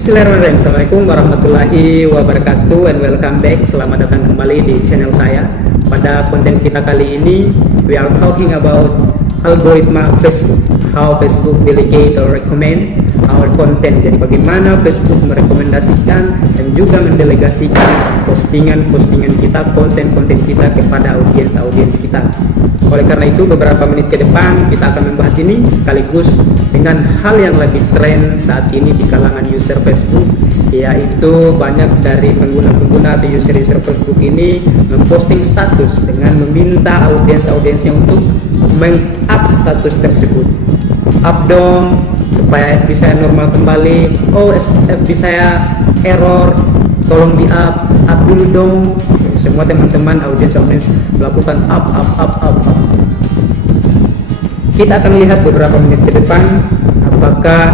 Bismillahirrahmanirrahim. Assalamualaikum warahmatullahi wabarakatuh and welcome back. Selamat datang kembali di channel saya. Pada konten kita kali ini, we are talking about algoritma Facebook. How Facebook delegate or recommend our content. Jadi bagaimana Facebook merekomendasikan dan juga mendelegasikan postingan-postingan kita, konten-konten kita kepada audiens kita. Oleh karena itu, beberapa menit ke depan kita akan membahas ini sekaligus dengan hal yang lagi tren saat ini di kalangan user Facebook, yaitu banyak dari pengguna-pengguna atau user-user Facebook ini memposting status dengan meminta audiensnya untuk meng-up status tersebut. Up dong supaya FB saya normal kembali. Oh, FB saya error, tolong di-up dulu dong. Semua teman-teman audiens melakukan up. Kita akan lihat beberapa menit ke depan apakah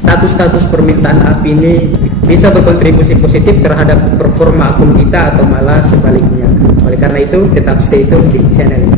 status permintaan up ini bisa berkontribusi positif terhadap performa akun kita atau malah sebaliknya. Oleh karena itu, tetap stay tune di channel ini.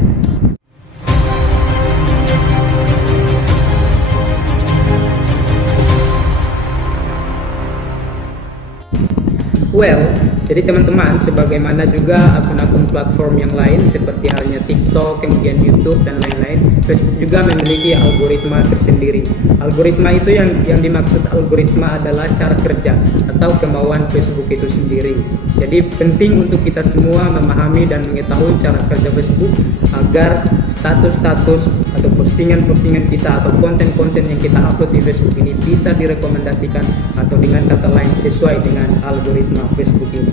Well, jadi teman-teman, sebagaimana juga akun-akun platform yang lain seperti halnya TikTok, kemudian YouTube dan lain-lain, Facebook juga memiliki algoritma tersendiri. Algoritma itu yang dimaksud algoritma adalah cara kerja atau kemauan Facebook itu sendiri. Jadi penting untuk kita semua memahami dan mengetahui cara kerja Facebook agar status-status atau postingan-postingan kita atau konten-konten yang kita upload di Facebook ini bisa direkomendasikan atau dengan kata lain sesuai dengan algoritma Facebook ini.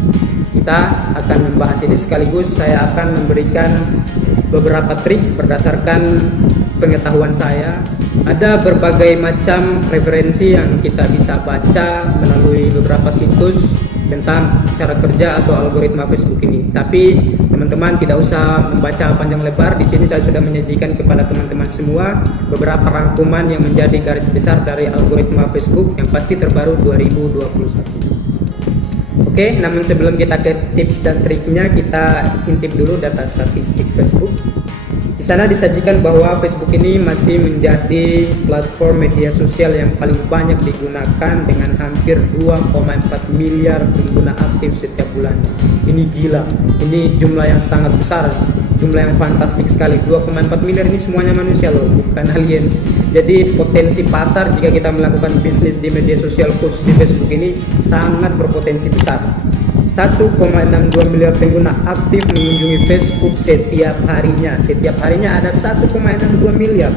Kita akan membahas ini sekaligus saya akan memberikan beberapa trik berdasarkan pengetahuan saya. Ada berbagai macam referensi yang kita bisa baca melalui beberapa situs tentang cara kerja atau algoritma Facebook ini. Tapi teman-teman tidak usah membaca panjang lebar. Di sini saya sudah menyajikan kepada teman-teman semua beberapa rangkuman yang menjadi garis besar dari algoritma Facebook yang pasti terbaru 2021. Oke, namun sebelum kita ke tips dan triknya, kita intip dulu data statistik Facebook. Di sana disajikan bahwa Facebook ini masih menjadi platform media sosial yang paling banyak digunakan dengan hampir 2,4 miliar pengguna aktif setiap bulan. Ini gila, ini jumlah yang sangat besar, jumlah yang fantastik sekali. 2,4 miliar ini semuanya manusia loh, bukan alien. Jadi potensi pasar jika kita melakukan bisnis di media sosial khusus di Facebook ini sangat berpotensi besar. 1,62 miliar pengguna aktif mengunjungi Facebook setiap harinya. Setiap harinya ada 1,62 miliar.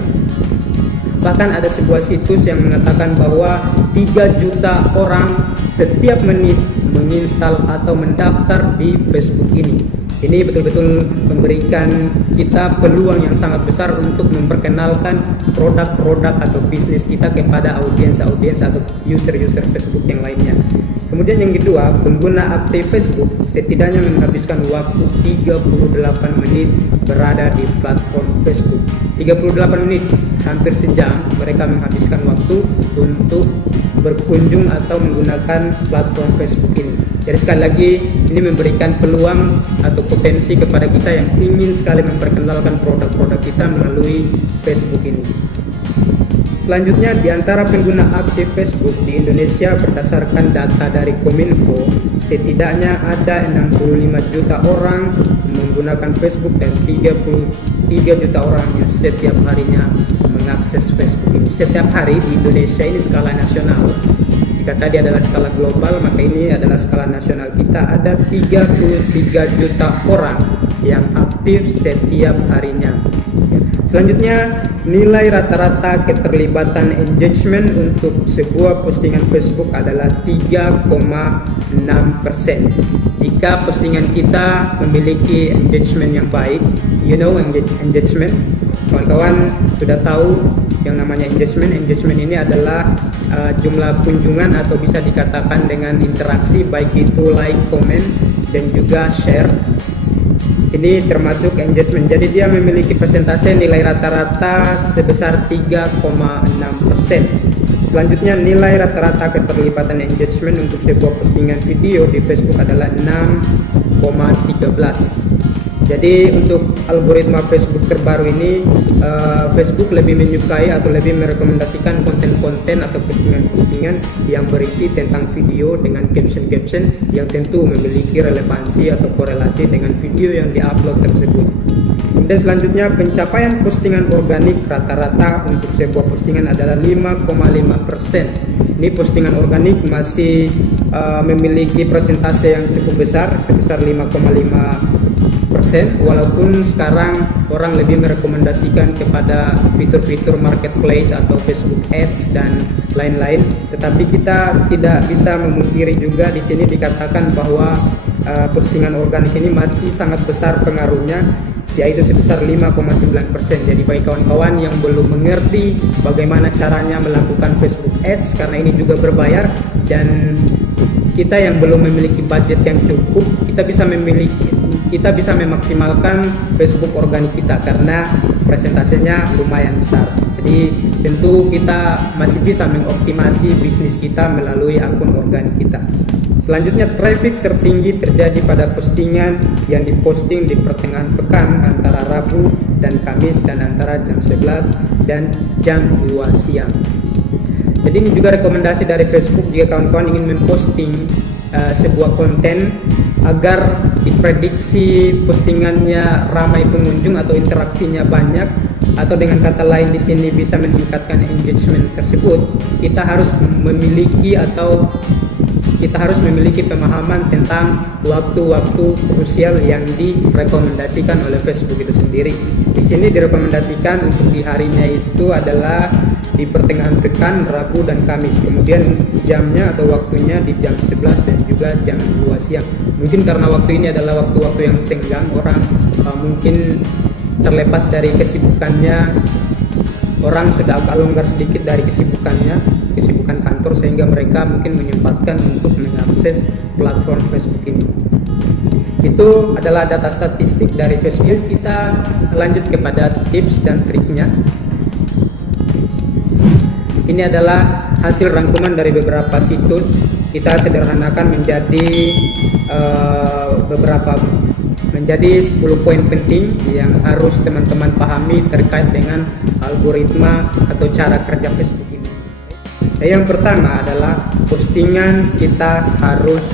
Bahkan ada sebuah situs yang mengatakan bahwa 3 juta orang setiap menit menginstal atau mendaftar di Facebook ini. Ini betul-betul memberikan kita peluang yang sangat besar untuk memperkenalkan produk-produk atau bisnis kita kepada audiens atau user-user Facebook yang lainnya. Kemudian yang kedua, pengguna aktif Facebook setidaknya menghabiskan waktu 38 menit berada di platform Facebook. 38 menit, hampir sejam mereka menghabiskan waktu untuk berkunjung atau menggunakan platform Facebook ini. Jadi sekali lagi, ini memberikan peluang atau potensi kepada kita yang ingin sekali memperkenalkan produk-produk kita melalui Facebook ini. Selanjutnya, di antara pengguna aktif Facebook di Indonesia berdasarkan data dari Kominfo, setidaknya ada 65 juta orang menggunakan Facebook dan 33 juta orang yang setiap harinya mengakses Facebook ini. Setiap hari di Indonesia ini skala nasional. Jika tadi adalah skala global, maka ini adalah skala nasional. Kita ada 33 juta orang yang aktif setiap harinya. Selanjutnya, nilai rata-rata keterlibatan engagement untuk sebuah postingan Facebook adalah 3,6%. Jika postingan kita memiliki engagement yang baik, engagement, kawan-kawan sudah tahu yang namanya engagement. Engagement ini adalah jumlah kunjungan atau bisa dikatakan dengan interaksi, baik itu like, comment, dan juga share. Ini termasuk engagement. Jadi dia memiliki persentase nilai rata-rata sebesar 3,6%. Selanjutnya, nilai rata-rata keterlibatan engagement untuk sebuah postingan video di Facebook adalah 6,13. Jadi untuk algoritma Facebook terbaru ini, Facebook lebih menyukai atau lebih merekomendasikan konten-konten atau postingan-postingan yang berisi tentang video dengan caption-caption yang tentu memiliki relevansi atau korelasi dengan video yang diupload tersebut. Dan selanjutnya, pencapaian postingan organik rata-rata untuk sebuah postingan adalah 5,5%. Ini postingan organik masih memiliki persentase yang cukup besar, sebesar 5,5%, walaupun sekarang orang lebih merekomendasikan kepada fitur-fitur marketplace atau Facebook Ads dan lain-lain. Tetapi kita tidak bisa memungkiri juga, di sini dikatakan bahwa postingan organik ini masih sangat besar pengaruhnya, yaitu sebesar 5,9%. Jadi bagi kawan-kawan yang belum mengerti bagaimana caranya melakukan Facebook Ads, karena ini juga berbayar, dan kita yang belum memiliki budget yang cukup, kita bisa memaksimalkan Facebook organik kita karena presentasenya lumayan besar. Jadi tentu kita masih bisa mengoptimasi bisnis kita melalui akun organik kita. Selanjutnya, traffic tertinggi terjadi pada postingan yang diposting di pertengahan pekan antara Rabu dan Kamis dan antara jam 11 dan jam 2 siang. Jadi ini juga rekomendasi dari Facebook jika kawan-kawan ingin memposting sebuah konten agar diprediksi postingannya ramai pengunjung atau interaksinya banyak, atau dengan kata lain di sini bisa meningkatkan engagement tersebut, kita harus memiliki pemahaman tentang waktu-waktu krusial yang direkomendasikan oleh Facebook itu sendiri. Di sini direkomendasikan untuk di harinya itu adalah di pertengahan pekan, Rabu dan Kamis. Kemudian jamnya atau waktunya di jam 11 dan juga jam 2 siang. Mungkin karena waktu ini adalah waktu-waktu yang senggang, orang mungkin terlepas dari kesibukannya, orang sudah agak longgar sedikit dari kesibukan kantor, sehingga mereka mungkin menyempatkan untuk mengakses platform Facebook ini. Itu adalah data statistik dari Facebook. Kita lanjut kepada tips dan triknya. Ini adalah hasil rangkuman dari beberapa situs. Kita sederhanakan menjadi 10 poin penting yang harus teman-teman pahami terkait dengan algoritma atau cara kerja Facebook ini. Yang pertama adalah postingan kita harus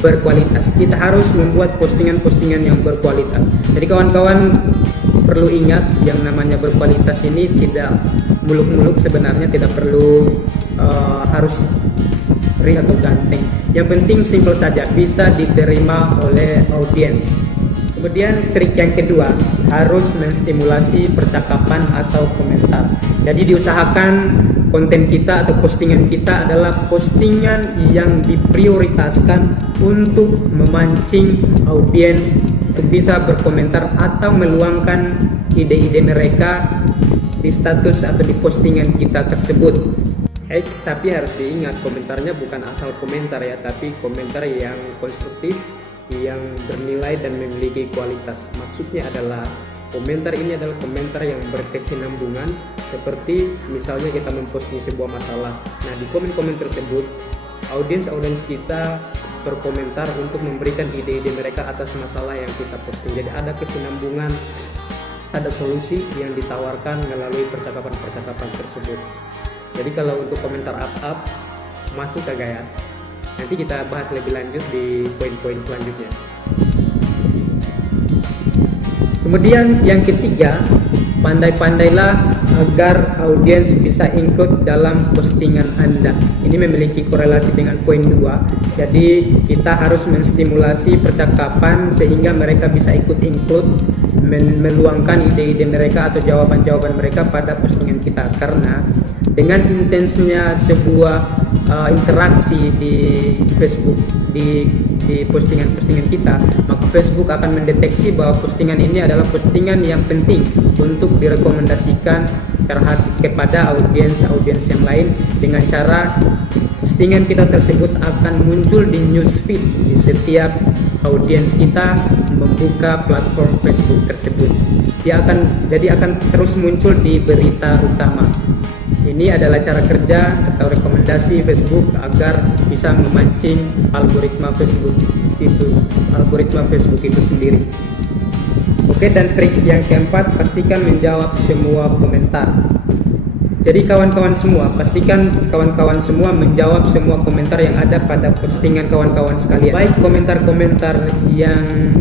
berkualitas. Kita harus membuat postingan-postingan yang berkualitas. Jadi kawan-kawan perlu ingat, yang namanya berkualitas ini tidak muluk-muluk, sebenarnya tidak perlu harus ring atau ganteng. Yang penting simple saja, bisa diterima oleh audiens. Kemudian trik yang kedua, harus menstimulasi percakapan atau komentar. Jadi diusahakan konten kita atau postingan kita adalah postingan yang diprioritaskan untuk memancing audiens untuk bisa berkomentar atau meluangkan ide-ide mereka di status atau di postingan kita tersebut. Tapi harus diingat, komentarnya bukan asal komentar ya, tapi komentar yang konstruktif, yang bernilai dan memiliki kualitas. Maksudnya adalah komentar ini adalah komentar yang berkesinambungan, seperti misalnya kita memposting sebuah masalah. Nah, di komen-komen tersebut audiens kita berkomentar untuk memberikan ide-ide mereka atas masalah yang kita posting. Jadi ada kesinambungan, ada solusi yang ditawarkan melalui percakapan-percakapan tersebut. Jadi kalau untuk komentar up masuk kagak ya? Nanti kita bahas lebih lanjut di poin-poin selanjutnya. Kemudian yang ketiga, pandai-pandailah agar audiens bisa include dalam postingan Anda. Ini memiliki korelasi dengan poin 2. Jadi kita harus menstimulasi percakapan sehingga mereka bisa ikut include, meluangkan ide-ide mereka atau jawaban-jawaban mereka pada postingan kita. Karena dengan intensnya sebuah interaksi di Facebook, di postingan-postingan kita, maka Facebook akan mendeteksi bahwa postingan ini adalah postingan yang penting untuk direkomendasikan kepada audiens yang lain, dengan cara postingan kita tersebut akan muncul di newsfeed di setiap audiens kita membuka platform Facebook tersebut. Dia akan terus muncul di berita utama. Ini adalah cara kerja atau rekomendasi Facebook agar bisa memancing algoritma Facebook itu sendiri. Oke, dan trik yang keempat, pastikan menjawab semua komentar. Jadi kawan-kawan semua, pastikan kawan-kawan semua menjawab semua komentar yang ada pada postingan kawan-kawan sekalian, baik komentar-komentar yang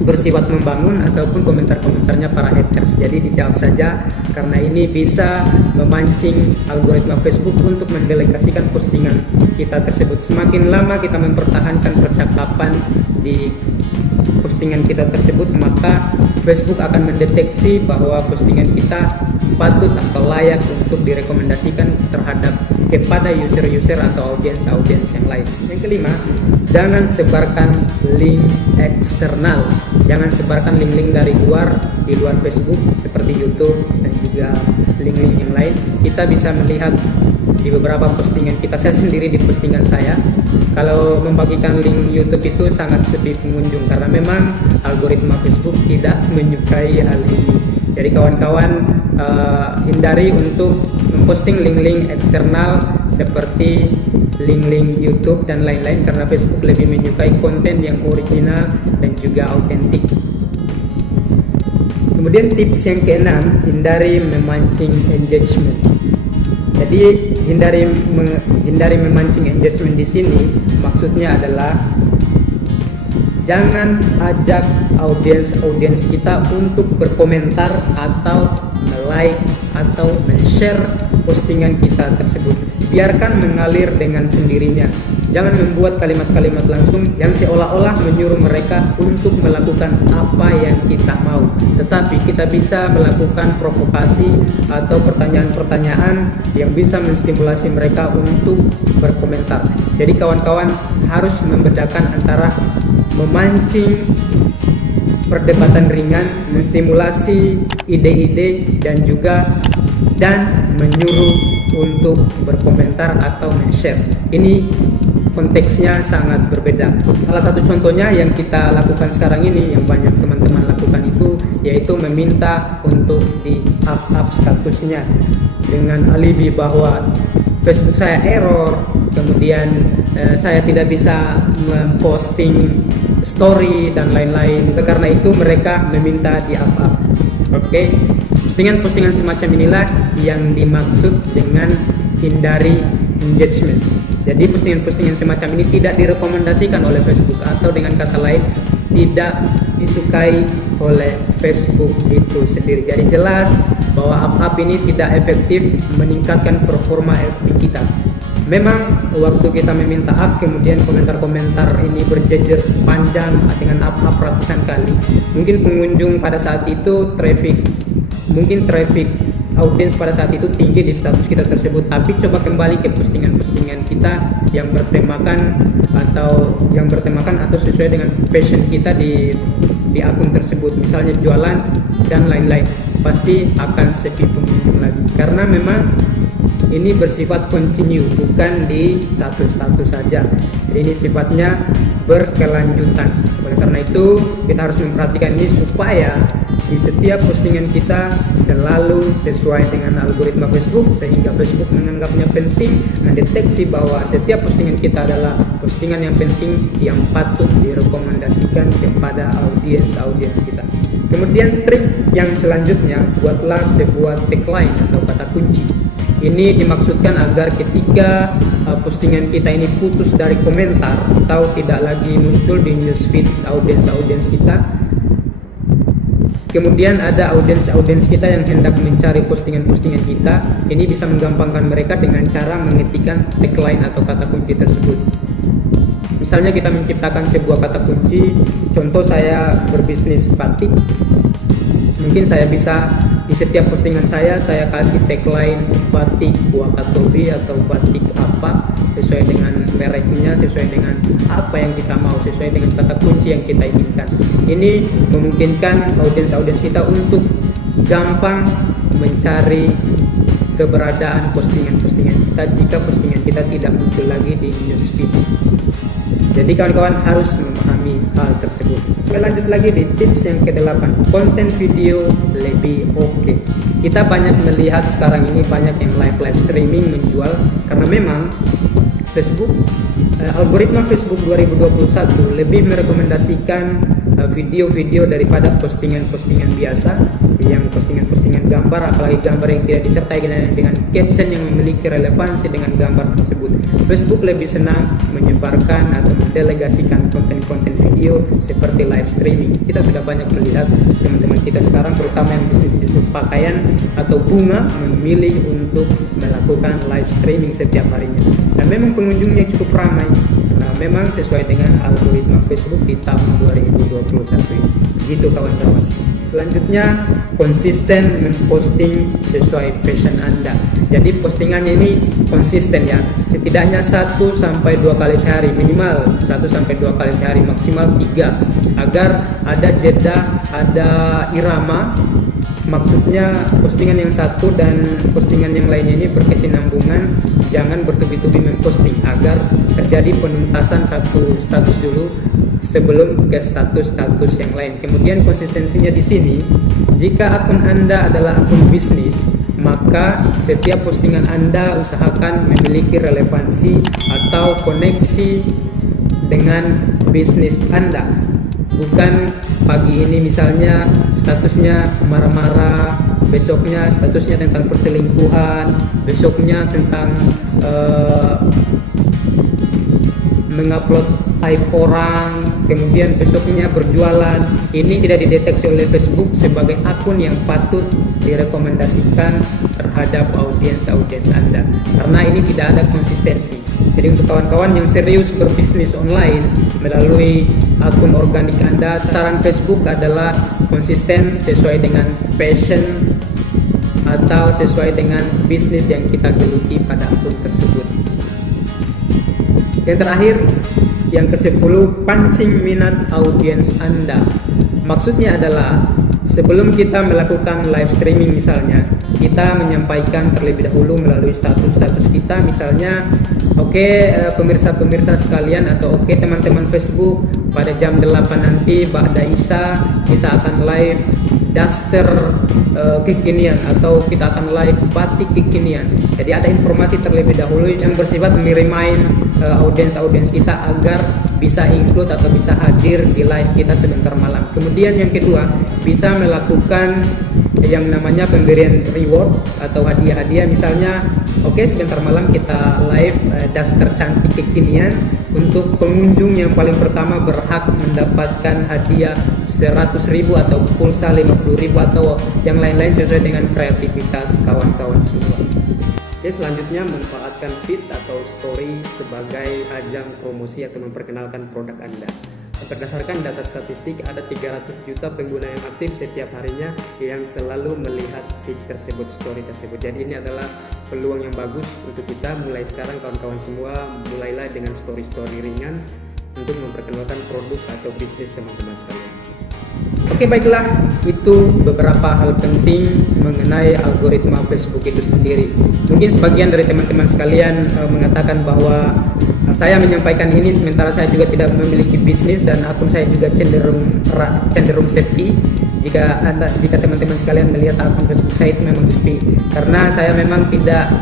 bersifat membangun ataupun komentar-komentarnya para haters. Jadi dijawab saja, karena ini bisa memancing algoritma Facebook untuk mendelegasikan postingan kita tersebut. Semakin lama kita mempertahankan percakapan di postingan kita tersebut, maka Facebook akan mendeteksi bahwa postingan kita patut atau layak untuk direkomendasikan kepada user-user atau audiens yang lain. Yang kelima, jangan sebarkan link eksternal. Jangan sebarkan link-link dari di luar Facebook seperti YouTube dan juga link-link yang lain. Kita bisa melihat di beberapa postingan kita, saya sendiri di postingan saya, kalau membagikan link YouTube itu sangat sepi pengunjung karena memang algoritma Facebook tidak menyukai hal ini. Jadi kawan-kawan hindari untuk memposting link-link eksternal seperti link-link YouTube dan lain-lain, karena Facebook lebih menyukai konten yang original dan juga autentik. Kemudian tips yang keenam, hindari memancing engagement. Jadi hindari memancing engagement di sini maksudnya adalah jangan ajak audiens kita untuk berkomentar atau like atau men-share postingan kita tersebut. Biarkan mengalir dengan sendirinya. Jangan membuat kalimat-kalimat langsung yang seolah-olah menyuruh mereka untuk melakukan apa yang kita mau. Tetapi kita bisa melakukan provokasi atau pertanyaan-pertanyaan yang bisa menstimulasi mereka untuk berkomentar. Jadi kawan-kawan harus membedakan antara memancing perdebatan ringan, menstimulasi ide-ide dan menyuruh untuk berkomentar atau men-share. Ini konteksnya sangat berbeda. Salah satu contohnya yang kita lakukan sekarang ini, yang banyak teman-teman lakukan itu, yaitu meminta untuk di up statusnya dengan alibi bahwa Facebook saya error, kemudian saya tidak bisa memposting story dan lain-lain. Karena itu mereka meminta di up. Oke, postingan-postingan semacam inilah yang dimaksud dengan hindari engagement. Jadi postingan-postingan semacam ini tidak direkomendasikan oleh Facebook, atau dengan kata lain tidak disukai oleh Facebook itu sendiri. Jadi jelas bahwa up ini tidak efektif meningkatkan performa FB kita. Memang waktu kita meminta up, kemudian komentar-komentar ini berjejer panjang dengan up ratusan kali, mungkin pengunjung pada saat itu traffic audiens pada saat itu tinggi di status kita tersebut. Tapi coba kembali ke postingan-postingan kita yang bertemakan atau sesuai dengan passion kita di akun tersebut, misalnya jualan dan lain-lain, pasti akan sepi pengunjung lagi, karena memang ini bersifat continue, bukan di satu status saja. Jadi ini sifatnya berkelanjutan. Oleh karena itu kita harus memperhatikan ini supaya di setiap postingan kita selalu sesuai dengan algoritma Facebook, sehingga Facebook menganggapnya penting, mendeteksi bahwa setiap postingan kita adalah postingan yang penting yang patut direkomendasikan kepada audiens kita. Kemudian trik yang selanjutnya, buatlah sebuah tagline atau kata kunci. Ini dimaksudkan agar ketika postingan kita ini putus dari komentar atau tidak lagi muncul di newsfeed audiens kita, kemudian ada audiens kita yang hendak mencari postingan-postingan kita, ini bisa menggampangkan mereka dengan cara mengetikkan tagline atau kata kunci tersebut. Misalnya kita menciptakan sebuah kata kunci, contoh saya berbisnis batik, mungkin saya bisa di setiap postingan saya kasih tagline batik Wakatobi atau batik apa, sesuai dengan mereknya, sesuai dengan apa yang kita mau, sesuai dengan kata kunci yang kita inginkan. Ini memungkinkan audiens kita untuk gampang mencari keberadaan postingan-postingan kita jika postingan kita tidak muncul lagi di newsfeed. Jadi kawan-kawan harus memahami hal tersebut. Kita lanjut lagi di tips yang ke-8, konten video lebih oke. Kita banyak melihat sekarang ini banyak yang live streaming menjual, karena memang Facebook algoritma Facebook 2021 lebih merekomendasikan video-video daripada postingan-postingan biasa, yang postingan-postingan gambar, apalagi gambar yang tidak disertai dengan caption yang memiliki relevansi dengan gambar tersebut. Facebook lebih senang menyebarkan atau mendelegasikan konten-konten video seperti live streaming. Kita sudah banyak melihat teman-teman kita sekarang, terutama yang bisnis pakaian atau bunga, memilih untuk melakukan live streaming setiap harinya, dan memang pengunjungnya cukup ramai. Memang sesuai dengan algoritma Facebook di tahun 2021 ini. Gitu kawan-kawan. Selanjutnya, konsisten memposting sesuai passion Anda. Jadi postingannya ini konsisten ya, setidaknya 1-2 kali sehari, minimal 1-2 kali sehari, maksimal 3, agar ada jeda, ada irama. Maksudnya postingan yang satu dan postingan yang lainnya ini berkesinambungan, jangan bertubi-tubi memposting, agar terjadi penuntasan satu status dulu sebelum ke status-status yang lain. Kemudian konsistensinya di sini, jika akun Anda adalah akun bisnis, maka setiap postingan Anda usahakan memiliki relevansi atau koneksi dengan bisnis Anda. Bukan pagi ini misalnya statusnya marah-marah, besoknya statusnya tentang perselingkuhan, besoknya tentang mengupload aib orang, kemudian besoknya berjualan. Ini tidak dideteksi oleh Facebook sebagai akun yang patut direkomendasikan terhadap audiens Anda, karena ini tidak ada konsistensi. Jadi untuk kawan-kawan yang serius berbisnis online melalui akun organik Anda, saran Facebook adalah konsisten sesuai dengan passion atau sesuai dengan bisnis yang kita geluti pada akun tersebut. Yang terakhir, yang ke-10, pancing minat audiens Anda. Maksudnya adalah sebelum kita melakukan live streaming misalnya, kita menyampaikan terlebih dahulu melalui status-status kita, misalnya pemirsa-pemirsa sekalian, atau teman-teman Facebook, pada jam 8 nanti Ba'da Isya kita akan live daster kekinian, atau kita akan live batik kekinian. Jadi ada informasi terlebih dahulu yang bersifat meremind audiens kita agar bisa include atau bisa hadir di live kita sebentar malam. Kemudian yang kedua, bisa melakukan yang namanya pemberian reward atau hadiah-hadiah. Misalnya sebentar malam kita live daster cantik kekinian. Untuk pengunjung yang paling pertama berhak mendapatkan hadiah 100.000 atau pulsa 50.000 atau yang lain-lain sesuai dengan kreativitas kawan-kawan semua. Selanjutnya, manfaatkan feed atau story sebagai ajang promosi atau memperkenalkan produk Anda. Berdasarkan data statistik, ada 300 juta pengguna yang aktif setiap harinya yang selalu melihat feed tersebut, story tersebut. Jadi ini adalah peluang yang bagus untuk kita. Mulai sekarang kawan-kawan semua, mulailah dengan story-story ringan untuk memperkenalkan produk atau bisnis teman-teman sekalian. Baiklah, itu beberapa hal penting mengenai algoritma Facebook itu sendiri. Mungkin sebagian dari teman-teman sekalian mengatakan bahwa saya menyampaikan ini sementara saya juga tidak memiliki bisnis dan akun saya juga cenderung sepi. Jika teman-teman sekalian melihat akun Facebook saya itu memang sepi, karena saya memang tidak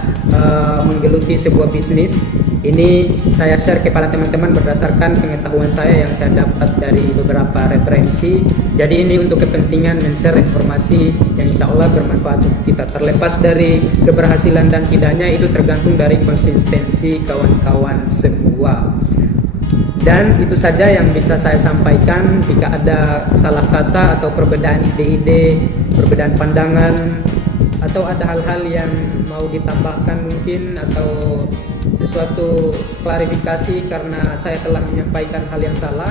menggeluti sebuah bisnis. Ini saya share kepada teman-teman berdasarkan pengetahuan saya yang saya dapat dari beberapa referensi. Jadi ini untuk kepentingan men-share informasi yang insya Allah bermanfaat untuk kita. Terlepas dari keberhasilan dan tidaknya, itu tergantung dari konsistensi kawan-kawan semua. Dan itu saja yang bisa saya sampaikan. Jika ada salah kata atau perbedaan ide-ide, perbedaan pandangan, atau ada hal-hal yang mau ditambahkan mungkin, atau sesuatu klarifikasi karena saya telah menyampaikan hal yang salah,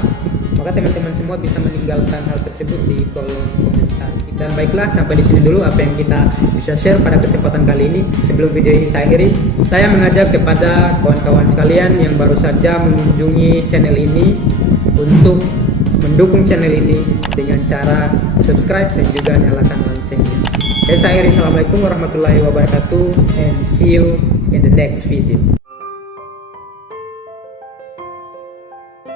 maka teman-teman semua bisa meninggalkan hal tersebut di kolom komentar. Dan baiklah, sampai di sini dulu apa yang kita bisa share pada kesempatan kali ini. Sebelum video ini saya akhiri, saya mengajak kepada kawan-kawan sekalian yang baru saja mengunjungi channel ini untuk mendukung channel ini dengan cara subscribe dan juga nyalakan loncengnya. Saya akhiri, assalamualaikum warahmatullahi wabarakatuh, and see you in the next video.